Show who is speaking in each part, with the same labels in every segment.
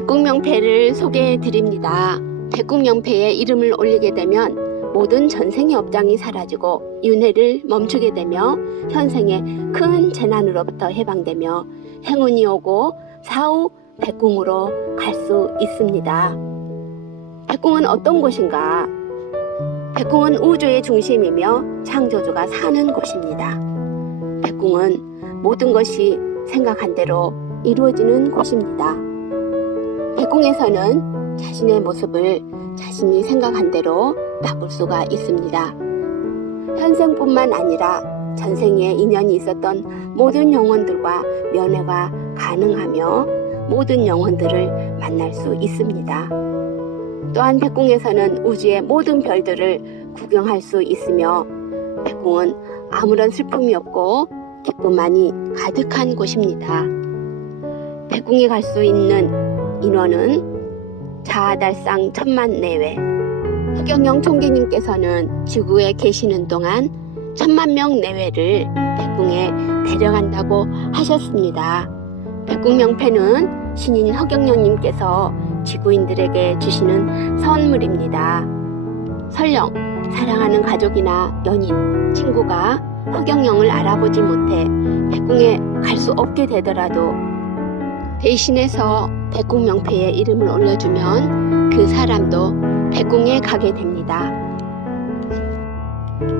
Speaker 1: 백국명패를 소개해 드립니다. 백국명패에 이름을 올리게 되면 모든 전생의 업장이 사라지고 윤회를 멈추게 되며 현생의 큰 재난으로부터 해방되며 행운이 오고 사후 백궁으로 갈 수 있습니다. 백궁은 어떤 곳인가? 백궁은 우주의 중심이며 창조주가 사는 곳입니다. 백궁은 모든 것이 생각한 대로 이루어지는 곳입니다. 백궁에서는 자신의 모습을 자신이 생각한 대로 바꿀 수가 있습니다. 현생뿐만 아니라 전생에 인연이 있었던 모든 영혼들과 면회가 가능하며 모든 영혼들을 만날 수 있습니다. 또한 백궁에서는 우주의 모든 별들을 구경할 수 있으며 백궁은 아무런 슬픔이 없고 기쁨만이 가득한 곳입니다. 백궁에 갈 수 있는 인원은 자아달상 천만 내외. 허경영 총재님께서는 지구에 계시는 동안 천만 명 내외를 백궁에 데려간다고 하셨습니다. 백궁 명패는 신인 허경영님께서 지구인들에게 주시는 선물입니다. 설령 사랑하는 가족이나 연인, 친구가 허경영을 알아보지 못해 백궁에 갈 수 없게 되더라도 대신해서 백궁 명패에 이름을 올려주면 그 사람도 백궁에 가게 됩니다.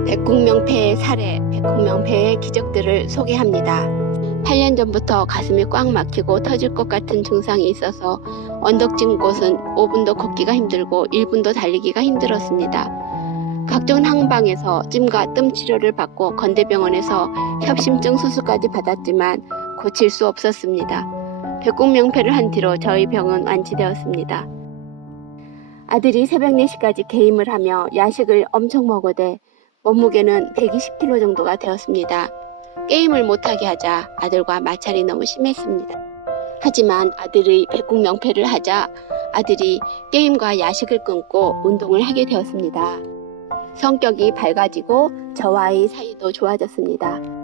Speaker 1: 백궁 명패의 사례, 백궁 명패의 기적들을 소개합니다. 8년 전부터 가슴이 꽉 막히고 터질 것 같은 증상이 있어서 언덕 진 곳은 5분도 걷기가 힘들고 1분도 달리기가 힘들었습니다. 각종 항방에서 찜과 뜸 치료를 받고 건대병원에서 협심증 수술까지 받았지만 고칠 수 없었습니다. 백궁 명패를 한 뒤로 저희 병은 완치되었습니다. 아들이 새벽 4시까지 게임을 하며 야식을 엄청 먹어대 몸무게는 120kg 정도가 되었습니다. 게임을 못하게 하자 아들과 마찰이 너무 심했습니다. 하지만 아들의 백궁 명패를 하자 아들이 게임과 야식을 끊고 운동을 하게 되었습니다. 성격이 밝아지고 저와의 사이도 좋아졌습니다.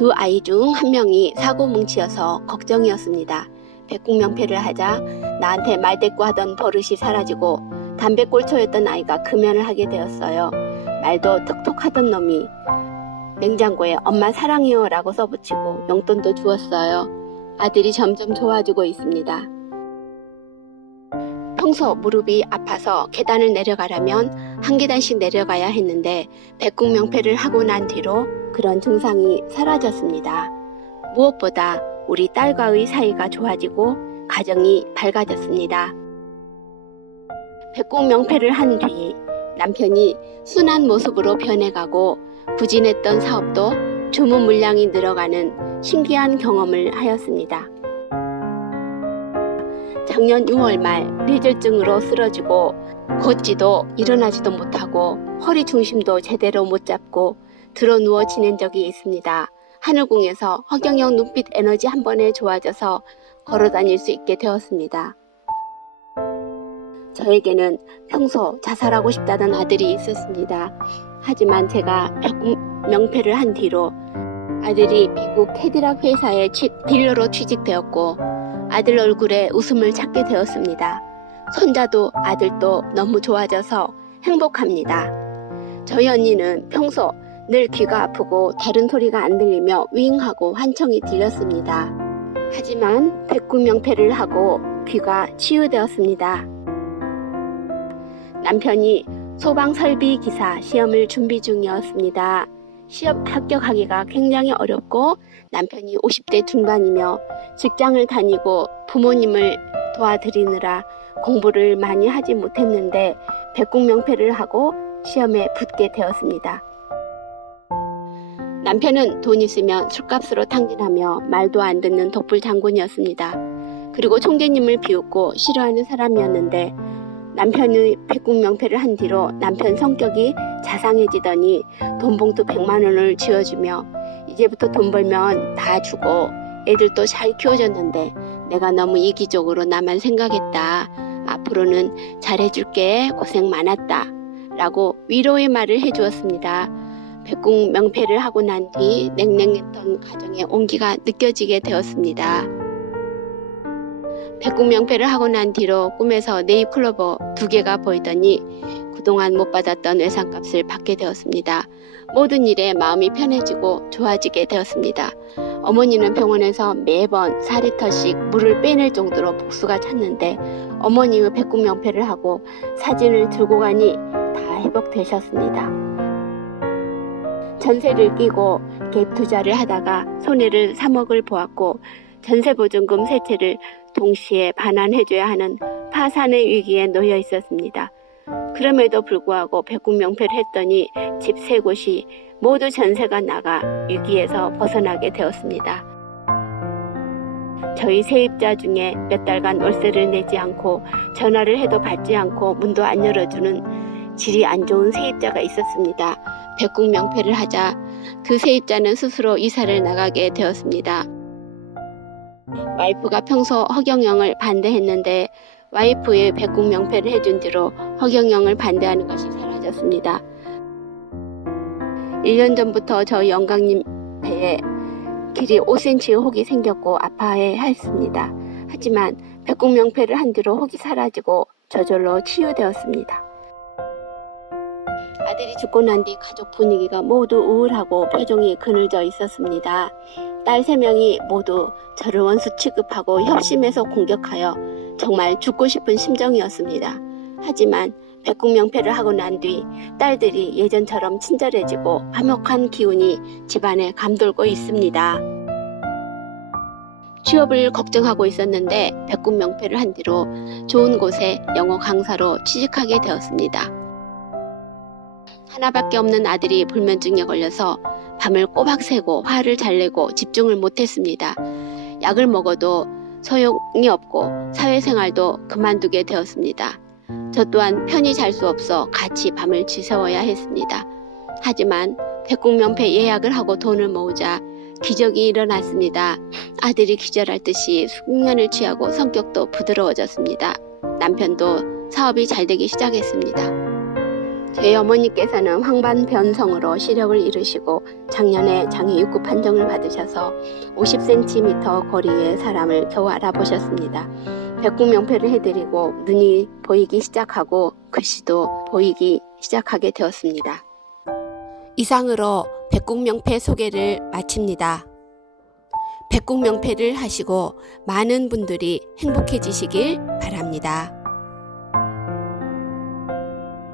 Speaker 1: 두 아이 중 한 명이 사고 뭉치여서 걱정이었습니다. 백궁 명패를 하자 나한테 말대꾸 하던 버릇이 사라지고 담배꼴초였던 아이가 금연을 하게 되었어요. 말도 톡톡 하던 놈이 냉장고에 엄마 사랑해요 라고 써붙이고 용돈도 주었어요. 아들이 점점 좋아지고 있습니다. 평소 무릎이 아파서 계단을 내려가려면 한 계단씩 내려가야 했는데 백궁 명패를 하고 난 뒤로 그런 증상이 사라졌습니다. 무엇보다 우리 딸과의 사이가 좋아지고 가정이 밝아졌습니다. 백궁 명패를 한 뒤 남편이 순한 모습으로 변해가고 부진했던 사업도 주문 물량이 늘어가는 신기한 경험을 하였습니다. 작년 6월 말 뇌졸중으로 쓰러지고 걷지도 일어나지도 못하고 허리 중심도 제대로 못 잡고 들어 누워 지낸 적이 있습니다. 하늘궁에서 허경영 눈빛 에너지 한 번에 좋아져서 걸어 다닐 수 있게 되었습니다. 저에게는 평소 자살하고 싶다던 아들이 있었습니다. 하지만 제가 명패를 한 뒤로 아들이 미국 캐디락 회사에 취- 딜러로 취직되었고 아들 얼굴에 웃음을 찾게 되었습니다. 손자도 아들도 너무 좋아져서 행복합니다. 저희 언니는 평소 늘 귀가 아프고 다른 소리가 안 들리며 윙하고 환청이 들렸습니다. 하지만 백군명패를 하고 귀가 치유되었습니다. 남편이 소방 설비 기사 시험을 준비 중이었습니다. 시험 합격하기가 굉장히 어렵고 남편이 50대 중반이며 직장을 다니고 부모님을 도와드리느라 공부를 많이 하지 못했는데 백국명패를 하고 시험에 붙게 되었습니다. 남편은 돈 있으면 술값으로 탕진하며 말도 안 듣는 독불 장군이었습니다. 그리고 총재님을 비웃고 싫어하는 사람이었는데 남편의 백국 명패를 한 뒤로 남편 성격이 자상해지더니 돈봉투 100만 원을 쥐어주며 이제부터 돈 벌면 다 주고 애들도 잘 키워줬는데 내가 너무 이기적으로 나만 생각했다. 앞으로는 잘해줄게 고생 많았다. 라고 위로의 말을 해주었습니다. 백궁 명패를 하고 난 뒤 냉랭했던 가정의 온기가 느껴지게 되었습니다. 백국명패를 하고 난 뒤로 꿈에서 네잎 클로버 두 개가 보이더니 그동안 못 받았던 외상값을 받게 되었습니다. 모든 일에 마음이 편해지고 좋아지게 되었습니다. 어머니는 병원에서 매번 4리터씩 물을 빼낼 정도로 복수가 찼는데 어머니의 백국명패를 하고 사진을 들고 가니 다 회복되셨습니다. 전세를 끼고 갭 투자를 하다가 손해를 3억을 보았고 전세보증금 세 채를 동시에 반환해줘야 하는 파산의 위기에 놓여 있었습니다. 그럼에도 불구하고 백국명패를 했더니 집 세 곳이 모두 전세가 나가 위기에서 벗어나게 되었습니다. 저희 세입자 중에 몇 달간 월세를 내지 않고 전화를 해도 받지 않고 문도 안 열어주는 질이 안 좋은 세입자가 있었습니다. 백국 명패를 하자 그 세입자는 스스로 이사를 나가게 되었습니다. 와이프가 평소 허경영을 반대했는데 와이프의 백국 명패를 해준 뒤로 허경영을 반대하는 것이 사라졌습니다. 1년 전부터 저희 영광님 배에 길이 5cm의 혹이 생겼고 아파해 했습니다. 하지만 백국 명패를 한 뒤로 혹이 사라지고 저절로 치유되었습니다. 아들이 죽고 난 뒤 가족 분위기가 모두 우울하고 표정이 그늘져 있었습니다. 딸세 명이 모두 저를 원수 취급하고 협심해서 공격하여 정말 죽고 싶은 심정이었습니다. 하지만 백국명패를 하고 난 뒤 딸들이 예전처럼 친절해지고 화목한 기운이 집안에 감돌고 있습니다. 취업을 걱정하고 있었는데 백국명패를 한 뒤로 좋은 곳에 영어 강사로 취직하게 되었습니다. 하나밖에 없는 아들이 불면증에 걸려서 밤을 꼬박 새고 화를 잘 내고 집중을 못했습니다. 약을 먹어도 소용이 없고 사회생활도 그만두게 되었습니다. 저 또한 편히 잘 수 없어 같이 밤을 지새워야 했습니다. 하지만 백국명패 예약을 하고 돈을 모으자 기적이 일어났습니다. 아들이 기절할 듯이 숙면을 취하고 성격도 부드러워졌습니다. 남편도 사업이 잘 되기 시작했습니다. 저희 어머니께서는 황반 변성으로 시력을 잃으시고 작년에 장애 6급 판정을 받으셔서 50cm 거리의 사람을 겨우 알아보셨습니다. 백국 명패를 해드리고 눈이 보이기 시작하고 글씨도 보이기 시작하게 되었습니다. 이상으로 백국 명패 소개를 마칩니다. 백국 명패를 하시고 많은 분들이 행복해지시길 바랍니다.